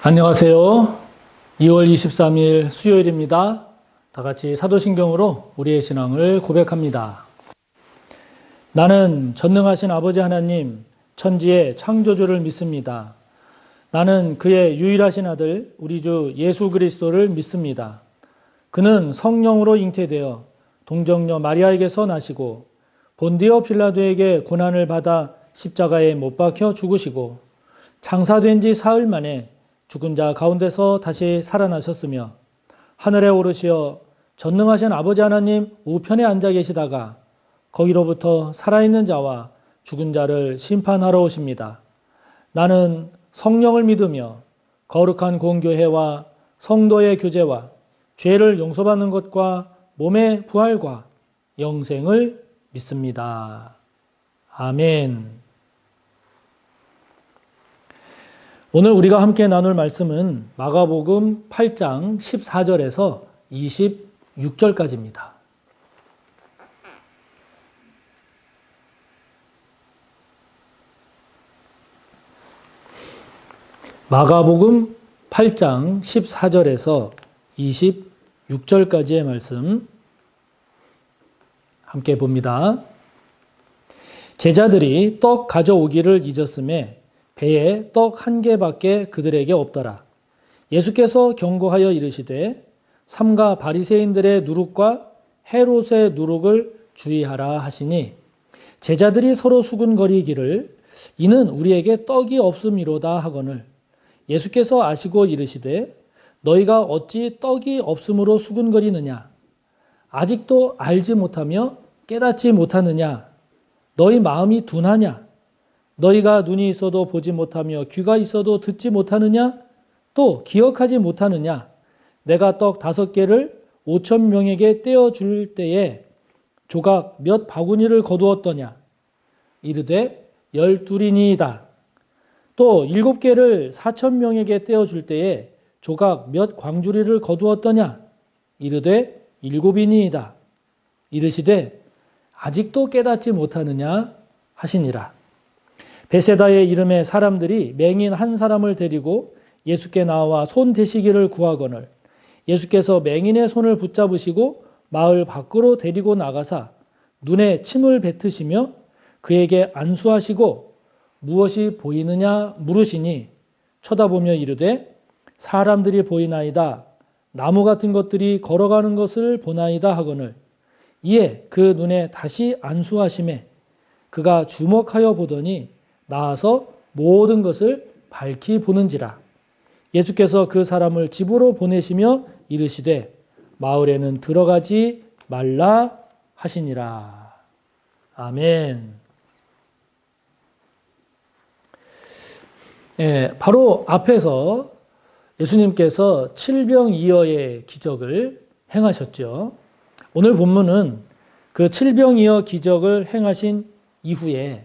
안녕하세요. 2월 23일 수요일입니다. 다 같이 사도신경으로 우리의 신앙을 고백합니다. 나는 전능하신 아버지 하나님, 천지의 창조주를 믿습니다. 나는 그의 유일하신 아들, 우리 주 예수 그리스도를 믿습니다. 그는 성령으로 잉태되어 동정녀 마리아에게서 나시고 본디오 빌라도에게 고난을 받아 십자가에 못 박혀 죽으시고 장사된 지 사흘 만에 죽은 자 가운데서 다시 살아나셨으며 하늘에 오르시어 전능하신 아버지 하나님 우편에 앉아 계시다가 거기로부터 살아있는 자와 죽은 자를 심판하러 오십니다. 나는 성령을 믿으며 거룩한 공교회와 성도의 교제와 죄를 용서받는 것과 몸의 부활과 영생을 믿습니다. 아멘. 오늘 우리가 함께 나눌 말씀은 마가복음 8장 14절에서 26절까지입니다. 마가복음 8장 14절에서 26절까지의 말씀 함께 봅니다. 제자들이 떡 가져오기를 잊었음에 배에 떡 한 개밖에 그들에게 없더라. 예수께서 경고하여 이르시되 삼가 바리새인들의 누룩과 헤롯의 누룩을 주의하라 하시니 제자들이 서로 수군거리기를 이는 우리에게 떡이 없음이로다 하거늘 예수께서 아시고 이르시되 너희가 어찌 떡이 없음으로 수군거리느냐 아직도 알지 못하며 깨닫지 못하느냐 너희 마음이 둔하냐 너희가 눈이 있어도 보지 못하며 귀가 있어도 듣지 못하느냐? 또 기억하지 못하느냐? 내가 떡 5개를 5,000명에게 떼어줄 때에 조각 몇 바구니를 거두었더냐? 이르되 12이니이다. 또 7개를 4,000명에게 떼어줄 때에 조각 몇 광주리를 거두었더냐? 이르되 7이니이다. 이르시되 아직도 깨닫지 못하느냐? 하시니라. 베세다의 이름의 사람들이 맹인 한 사람을 데리고 예수께 나와 손 대시기를 구하거늘 예수께서 맹인의 손을 붙잡으시고 마을 밖으로 데리고 나가사 눈에 침을 뱉으시며 그에게 안수하시고 무엇이 보이느냐 물으시니 쳐다보며 이르되 사람들이 보이나이다 나무 같은 것들이 걸어가는 것을 보나이다 하거늘 이에 그 눈에 다시 안수하심에 그가 주목하여 보더니 나아서 모든 것을 밝히 보는지라. 예수께서 그 사람을 집으로 보내시며 이르시되 마을에는 들어가지 말라 하시니라. 아멘. 바로 앞에서 예수님께서 칠병이어의 기적을 행하셨죠. 오늘 본문은 그 칠병이어 기적을 행하신 이후에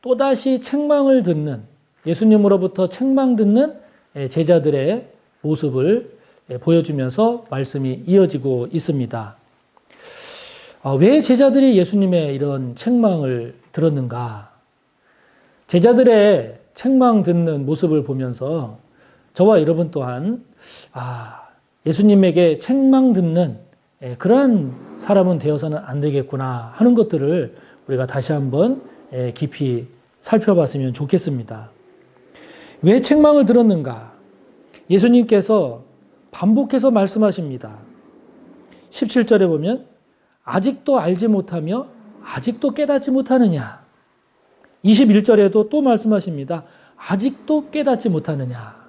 또다시 책망을 듣는 예수님으로부터 책망 듣는 제자들의 모습을 보여주면서 말씀이 이어지고 있습니다. 왜 제자들이 예수님의 이런 책망을 들었는가? 제자들의 책망 듣는 모습을 보면서 저와 여러분 또한 예수님에게 책망 듣는 그러한 사람은 되어서는 안 되겠구나 하는 것들을 우리가 다시 한번 깊이 살펴봤으면 좋겠습니다. 왜 책망을 들었는가? 예수님께서 반복해서 말씀하십니다. 17절에 보면 아직도 알지 못하며 아직도 깨닫지 못하느냐. 21절에도 또 말씀하십니다. 아직도 깨닫지 못하느냐.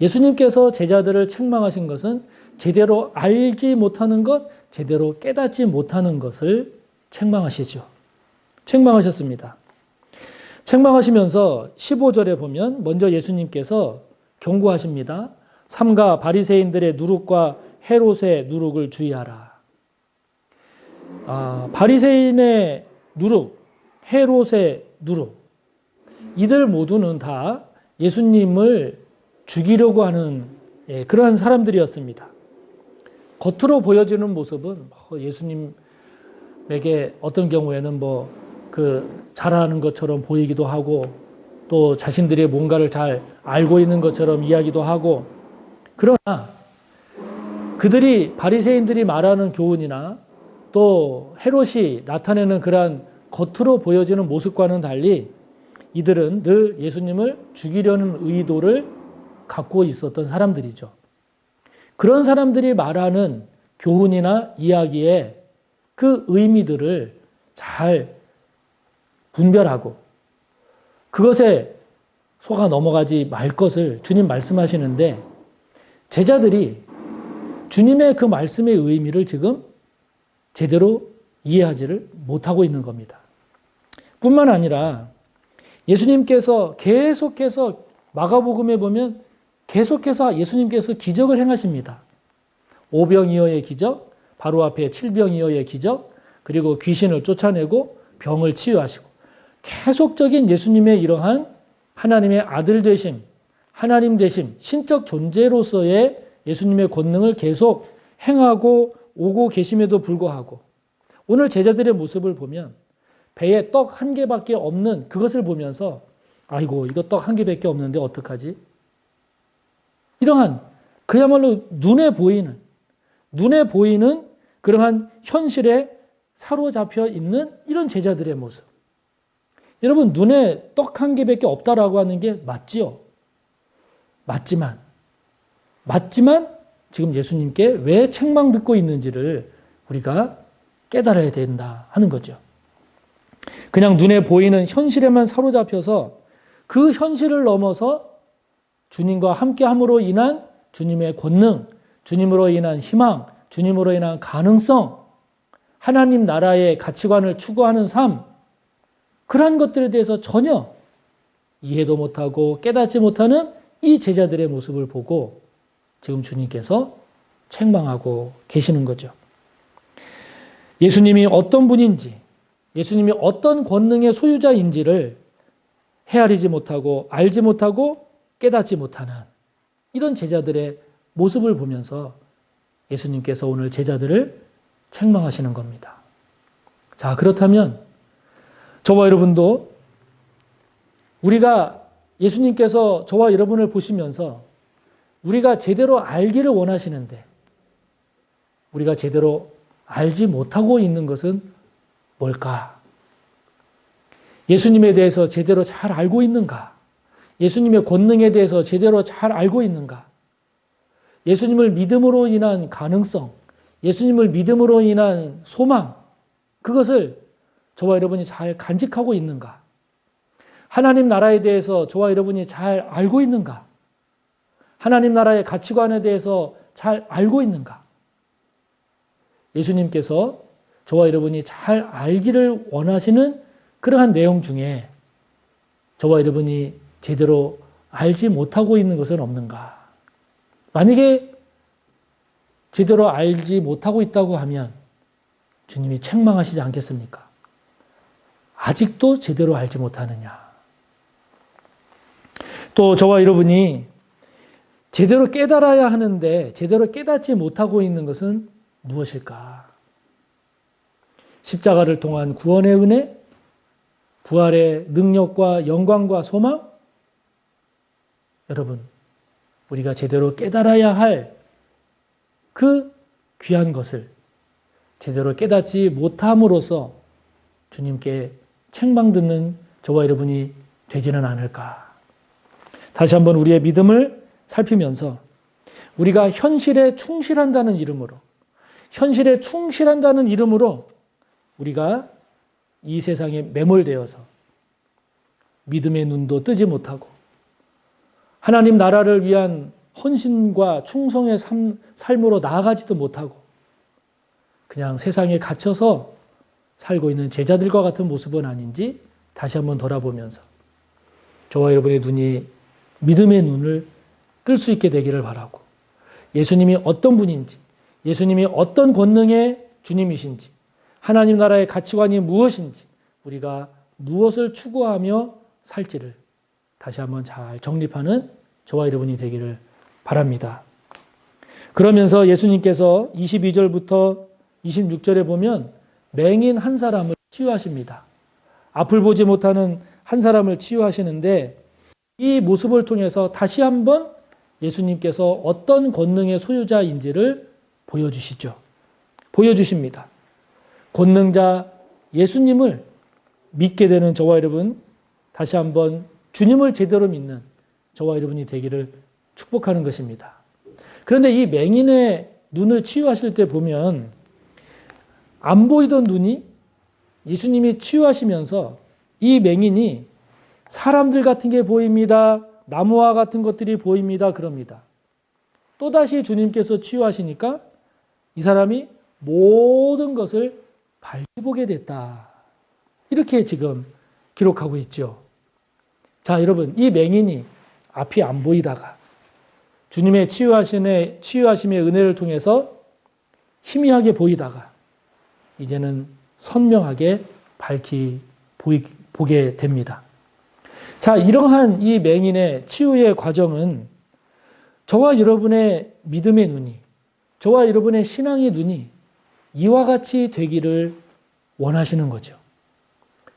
예수님께서 제자들을 책망하신 것은 제대로 알지 못하는 것, 제대로 깨닫지 못하는 것을 책망하시죠. 책망하셨습니다. 책망하시면서 15절에 보면 먼저 예수님께서 경고하십니다. 삼가 바리새인들의 누룩과 헤롯의 누룩을 주의하라. 바리새인의 누룩, 헤롯의 누룩 이들 모두는 다 예수님을 죽이려고 하는 그러한 사람들이었습니다. 겉으로 보여지는 모습은 예수님에게 어떤 경우에는 잘하는 것처럼 보이기도 하고 또 자신들이 뭔가를 잘 알고 있는 것처럼 이야기도 하고, 그러나 그들이 바리새인들이 말하는 교훈이나 또 헤롯이 나타내는 그러한 겉으로 보여지는 모습과는 달리 이들은 늘 예수님을 죽이려는 의도를 갖고 있었던 사람들이죠. 그런 사람들이 말하는 교훈이나 이야기에 그 의미들을 잘 분별하고 그것에 속아 넘어가지 말 것을 주님 말씀하시는데, 제자들이 주님의 그 말씀의 의미를 지금 제대로 이해하지를 못하고 있는 겁니다. 뿐만 아니라 예수님께서 계속해서 마가복음에 보면 계속해서 예수님께서 기적을 행하십니다. 오병이어의 기적, 바로 앞에 칠병이어의 기적, 그리고 귀신을 쫓아내고 병을 치유하시고, 계속적인 예수님의 이러한 하나님의 아들 되심, 하나님 되심, 신적 존재로서의 예수님의 권능을 계속 행하고 오고 계심에도 불구하고 오늘 제자들의 모습을 보면 배에 떡 한 개밖에 없는 그것을 보면서 아이고 이거 떡 한 개밖에 없는데 어떡하지? 이러한 그야말로 눈에 보이는 그러한 현실에 사로잡혀 있는 이런 제자들의 모습. 여러분, 눈에 떡 한 개밖에 없다라고 하는 게 맞지요? 맞지만 지금 예수님께 왜 책망 듣고 있는지를 우리가 깨달아야 된다 하는 거죠. 그냥 눈에 보이는 현실에만 사로잡혀서 그 현실을 넘어서 주님과 함께함으로 인한 주님의 권능, 주님으로 인한 희망, 주님으로 인한 가능성, 하나님 나라의 가치관을 추구하는 삶, 그러한 것들에 대해서 전혀 이해도 못하고 깨닫지 못하는 이 제자들의 모습을 보고 지금 주님께서 책망하고 계시는 거죠. 예수님이 어떤 분인지, 예수님이 어떤 권능의 소유자인지를 헤아리지 못하고 알지 못하고 깨닫지 못하는 이런 제자들의 모습을 보면서 예수님께서 오늘 제자들을 책망하시는 겁니다. 자, 그렇다면 저와 여러분도 우리가 예수님께서 저와 여러분을 보시면서 우리가 제대로 알기를 원하시는데 우리가 제대로 알지 못하고 있는 것은 뭘까? 예수님에 대해서 제대로 잘 알고 있는가? 예수님의 권능에 대해서 제대로 잘 알고 있는가? 예수님을 믿음으로 인한 가능성, 예수님을 믿음으로 인한 소망, 그것을 저와 여러분이 잘 간직하고 있는가? 하나님 나라에 대해서 저와 여러분이 잘 알고 있는가? 하나님 나라의 가치관에 대해서 잘 알고 있는가? 예수님께서 저와 여러분이 잘 알기를 원하시는 그러한 내용 중에 저와 여러분이 제대로 알지 못하고 있는 것은 없는가? 만약에 제대로 알지 못하고 있다고 하면 주님이 책망하시지 않겠습니까? 아직도 제대로 알지 못하느냐? 또 저와 여러분이 제대로 깨달아야 하는데 제대로 깨닫지 못하고 있는 것은 무엇일까? 십자가를 통한 구원의 은혜, 부활의 능력과 영광과 소망? 여러분, 우리가 제대로 깨달아야 할 그 귀한 것을 제대로 깨닫지 못함으로써 주님께 책망 듣는 저와 여러분이 되지는 않을까? 다시 한번 우리의 믿음을 살피면서 우리가 현실에 충실한다는 이름으로 우리가 이 세상에 매몰되어서 믿음의 눈도 뜨지 못하고 하나님 나라를 위한 헌신과 충성의 삶으로 나아가지도 못하고 그냥 세상에 갇혀서 살고 있는 제자들과 같은 모습은 아닌지 다시 한번 돌아보면서 저와 여러분의 눈이 믿음의 눈을 뜰 수 있게 되기를 바라고, 예수님이 어떤 분인지, 예수님이 어떤 권능의 주님이신지, 하나님 나라의 가치관이 무엇인지, 우리가 무엇을 추구하며 살지를 다시 한번 잘 정립하는 저와 여러분이 되기를 바랍니다. 그러면서 예수님께서 22절부터 26절에 보면 맹인 한 사람을 치유하십니다. 앞을 보지 못하는 한 사람을 치유하시는데 이 모습을 통해서 다시 한번 예수님께서 어떤 권능의 소유자인지를 보여주시죠. 보여주십니다. 권능자 예수님을 믿게 되는 저와 여러분, 다시 한번 주님을 제대로 믿는 저와 여러분이 되기를 축복하는 것입니다. 그런데 이 맹인의 눈을 치유하실 때 보면 안 보이던 눈이 예수님이 치유하시면서 이 맹인이 사람들 같은 게 보입니다. 나무와 같은 것들이 보입니다. 그럽니다. 또다시 주님께서 치유하시니까 이 사람이 모든 것을 밝이 보게 됐다. 이렇게 지금 기록하고 있죠. 자, 여러분, 이 맹인이 앞이 안 보이다가 주님의 치유하심의 은혜를 통해서 희미하게 보이다가 이제는 선명하게 밝히 보게 됩니다. 자, 이러한 이 맹인의 치유의 과정은 저와 여러분의 믿음의 눈이, 저와 여러분의 신앙의 눈이 이와 같이 되기를 원하시는 거죠.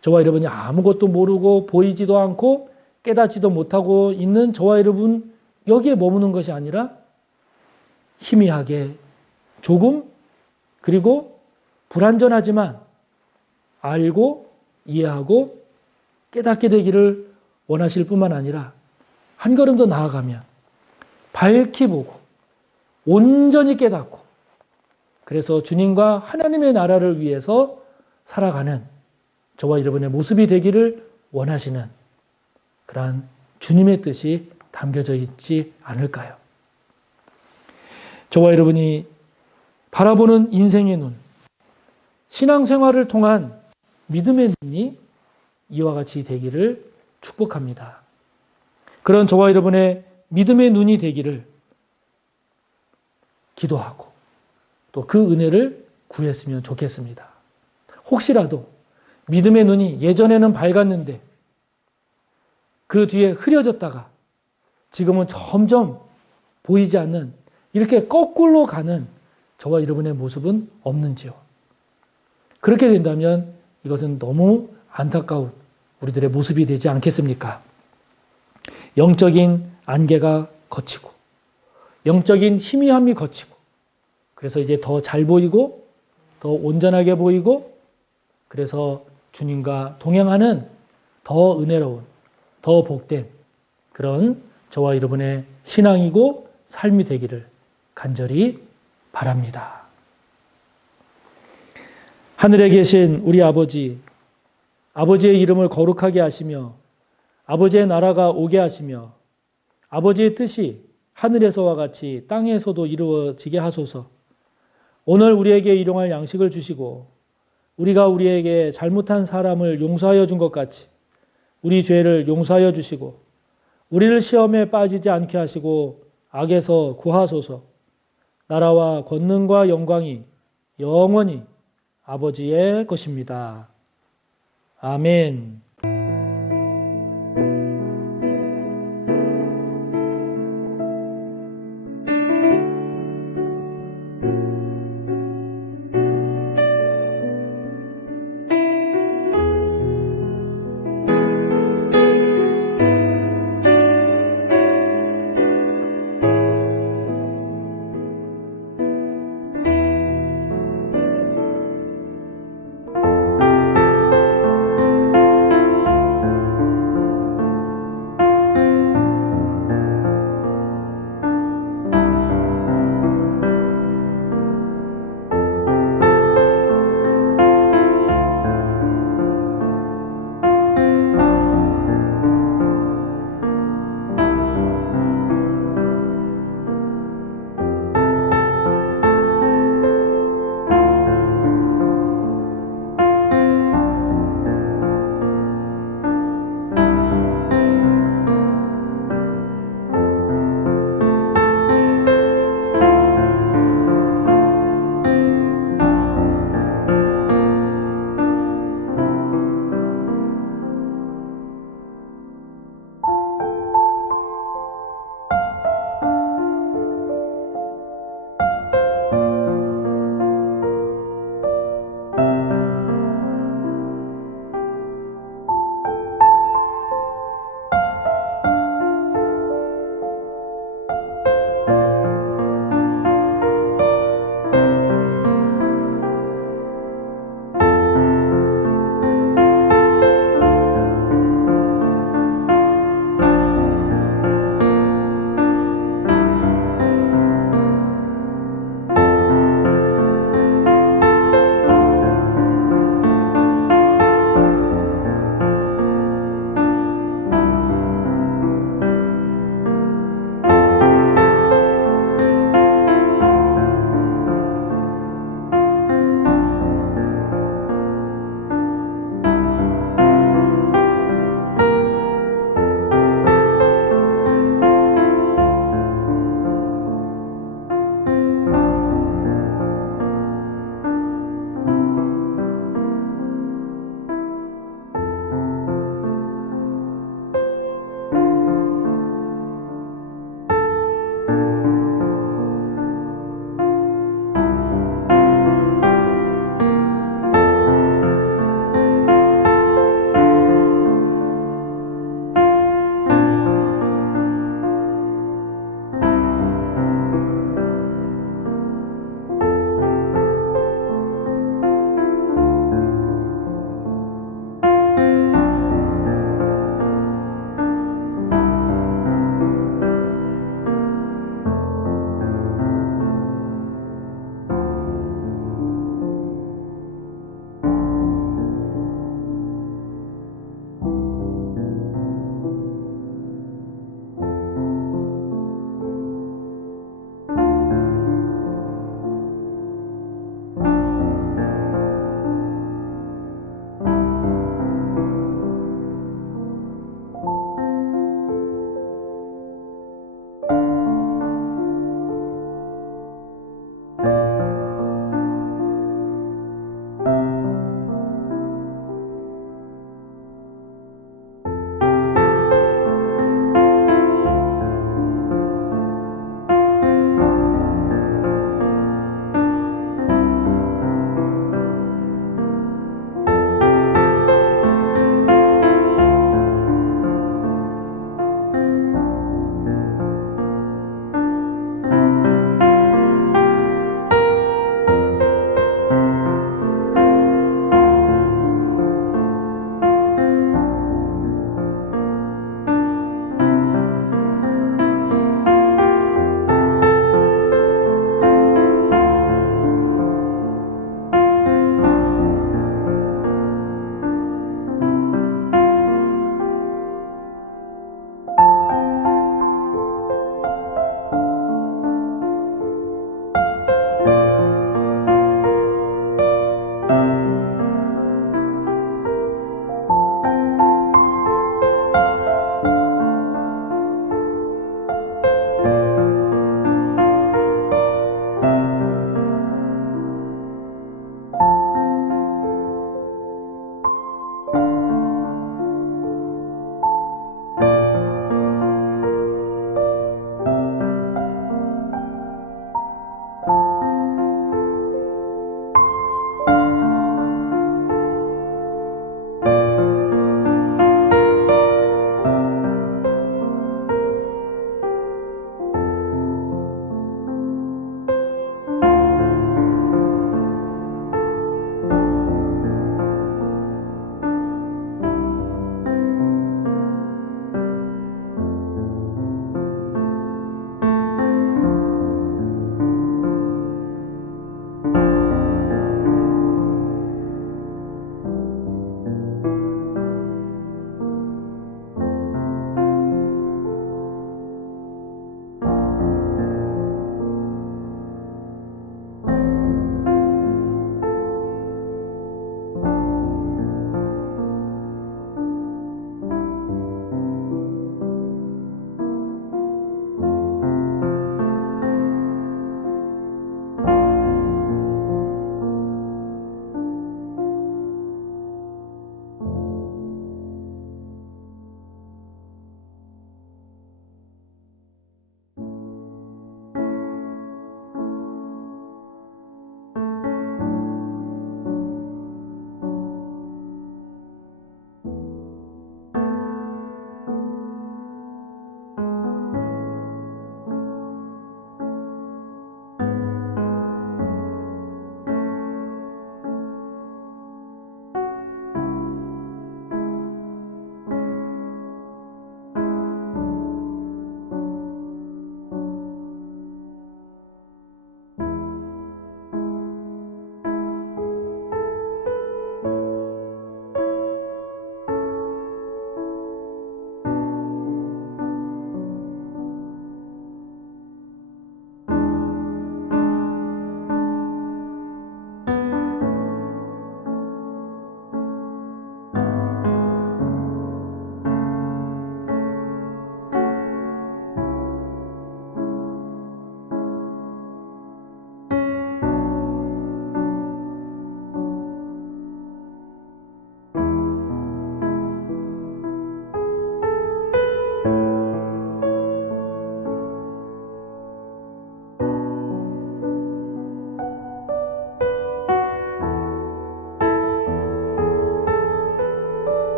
저와 여러분이 아무것도 모르고 보이지도 않고 깨닫지도 못하고 있는 저와 여러분 여기에 머무는 것이 아니라 희미하게 조금 그리고 불완전하지만 알고 이해하고 깨닫게 되기를 원하실 뿐만 아니라 한 걸음 더 나아가면 밝히 보고 온전히 깨닫고 그래서 주님과 하나님의 나라를 위해서 살아가는 저와 여러분의 모습이 되기를 원하시는 그러한 주님의 뜻이 담겨져 있지 않을까요? 저와 여러분이 바라보는 인생의 눈, 신앙생활을 통한 믿음의 눈이 이와 같이 되기를 축복합니다. 그런 저와 여러분의 믿음의 눈이 되기를 기도하고 또 그 은혜를 구했으면 좋겠습니다. 혹시라도 믿음의 눈이 예전에는 밝았는데 그 뒤에 흐려졌다가 지금은 점점 보이지 않는 이렇게 거꾸로 가는 저와 여러분의 모습은 없는지요? 그렇게 된다면 이것은 너무 안타까운 우리들의 모습이 되지 않겠습니까? 영적인 안개가 걷히고 영적인 희미함이 걷히고 그래서 이제 더 잘 보이고 더 온전하게 보이고 그래서 주님과 동행하는 더 은혜로운 더 복된 그런 저와 여러분의 신앙이고 삶이 되기를 간절히 바랍니다. 하늘에 계신 우리 아버지, 아버지의 이름을 거룩하게 하시며 아버지의 나라가 오게 하시며 아버지의 뜻이 하늘에서와 같이 땅에서도 이루어지게 하소서. 오늘 우리에게 일용할 양식을 주시고 우리가 우리에게 잘못한 사람을 용서하여 준 것 같이 우리 죄를 용서하여 주시고 우리를 시험에 빠지지 않게 하시고 악에서 구하소서. 나라와 권능과 영광이 영원히 아버지의 것입니다. 아멘.